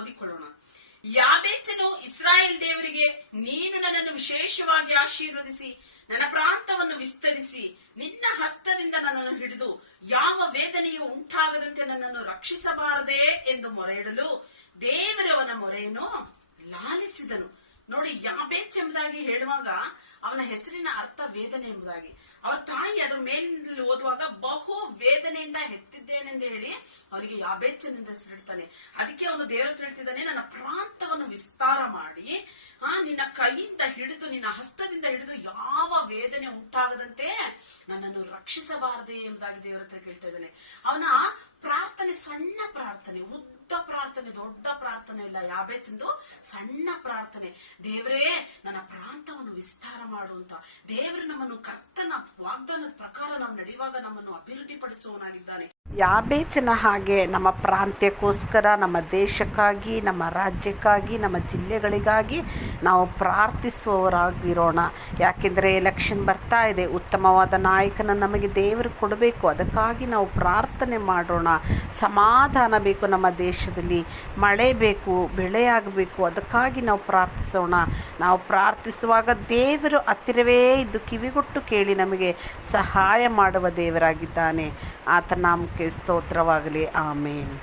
ಓದಿಕೊಳ್ಳೋಣ. ಯಾಬೇಚನು ಇಸ್ರಾಯೇಲ್ ದೇವರಿಗೆ, ನೀನು ನನ್ನನ್ನು ವಿಶೇಷವಾಗಿ ಆಶೀರ್ವದಿಸಿ ನನ್ನ ಪ್ರಾಂತವನ್ನು ವಿಸ್ತರಿಸಿ ನಿನ್ನ ಹಸ್ತದಿಂದ ನನ್ನನ್ನು ಹಿಡಿದು ಯಾವ ವೇದನೆಯೂ ಉಂಟಾಗದಂತೆ ನನ್ನನ್ನು ರಕ್ಷಿಸಬಾರದೆ ಎಂದು ಮೊರೆಯಿಡಲು ದೇವರು ಅವನ ಮೊರೆಯನ್ನು ಲಾಲಿಸಿದನು. ನೋಡಿ, ಯಾಬೇಚ್ ಎಂಬುದಾಗಿ ಹೇಳುವಾಗ ಅವನ ಹೆಸರಿನ ಅರ್ಥ ವೇದನೆ ಎಂಬುದಾಗಿ. ಅವರ ತಾಯಿ ಅದ್ರ ಮೇಲಿಂದಲೇ ಓದುವಾಗ ಬಹು ವೇದನೆಯಿಂದ ಹೆತ್ತಿದ್ದೇನೆಂದು ಹೇಳಿ ಅವರಿಗೆ ಯಾಬೇಚನೆಂದ ಹೆಸರಿಡ್ತಾನೆ. ಅದಕ್ಕೆ ಅವನು ದೇವರ ಹತ್ರ ಹೇಳ್ತಿದ್ದಾನೆ, ನನ್ನ ಪ್ರಾಂತವನ್ನು ವಿಸ್ತಾರ ಮಾಡಿ ನಿನ್ನ ಕೈಯಿಂದ ಹಿಡಿದು ನಿನ್ನ ಹಸ್ತದಿಂದ ಹಿಡಿದು ಯಾವ ವೇದನೆ ಉಂಟಾಗದಂತೆ ನನ್ನನ್ನು ರಕ್ಷಿಸಬಾರದೆ ಎಂಬುದಾಗಿ ದೇವರ ಹತ್ರ ಕೇಳ್ತಾ ಇದ್ದಾನೆ. ಅವನ ಪ್ರಾರ್ಥನೆ ಸಣ್ಣ ಪ್ರಾರ್ಥನೆ, ಉದ್ದ ಪ್ರಾರ್ಥನೆ, ದೊಡ್ಡ ಪ್ರಾರ್ಥನೆ ಇಲ್ಲ. ಯಾಬೇಚಂದು ಸಣ್ಣ ಪ್ರಾರ್ಥನೆ. ದೇವರೇ, ನನ್ನ ಪ್ರಾಂತವನ್ನು ವಿಸ್ತಾರ ಮಾಡುವಂತ ದೇವರು ನಮ್ಮನ್ನು ಕರ್ತನ ವಾಗ್ದಾನದ ಪ್ರಕಾರ ನಾವು ನಡೆಯುವಾಗ ನಮ್ಮನ್ನು ಅಭಿವೃದ್ಧಿಪಡಿಸುವವನಾಗಿದ್ದಾನೆ. ಯಾಬೇಚನ ಹಾಗೆ ನಮ್ಮ ಪ್ರಾಂತ್ಯಕ್ಕೋಸ್ಕರ, ನಮ್ಮ ದೇಶಕ್ಕಾಗಿ, ನಮ್ಮ ರಾಜ್ಯಕ್ಕಾಗಿ, ನಮ್ಮ ಜಿಲ್ಲೆಗಳಿಗಾಗಿ ನಾವು ಪ್ರಾರ್ಥಿಸುವವರಾಗಿರೋಣ. ಯಾಕೆಂದರೆ ಎಲೆಕ್ಷನ್ ಬರ್ತಾ ಇದೆ. ಉತ್ತಮವಾದ ನಾಯಕನ ನಮಗೆ ದೇವರು ಕೊಡಬೇಕು. ಅದಕ್ಕಾಗಿ ನಾವು ಪ್ರಾರ್ಥನೆ ಮಾಡೋಣ. ಸಮಾಧಾನ ಬೇಕು ನಮ್ಮ ದೇಶದಲ್ಲಿ, ಮಳೆ ಬೇಕು, ಬೆಳೆಯಾಗಬೇಕು. ಅದಕ್ಕಾಗಿ ನಾವು ಪ್ರಾರ್ಥಿಸೋಣ. ನಾವು ಪ್ರಾರ್ಥಿಸುವಾಗ ದೇವರು ಹತ್ತಿರವೇ ಇದ್ದು ಕಿವಿಗೊಟ್ಟು ಕೇಳಿ ನಮಗೆ ಸಹಾಯ ಮಾಡುವ ದೇವರಾಗಿದ್ದಾನೆ. ಆತನ ನಾಮಕ್ಕೆ ಸ್ತೋತ್ರವಾಗಲಿ. ಆಮೇನ್.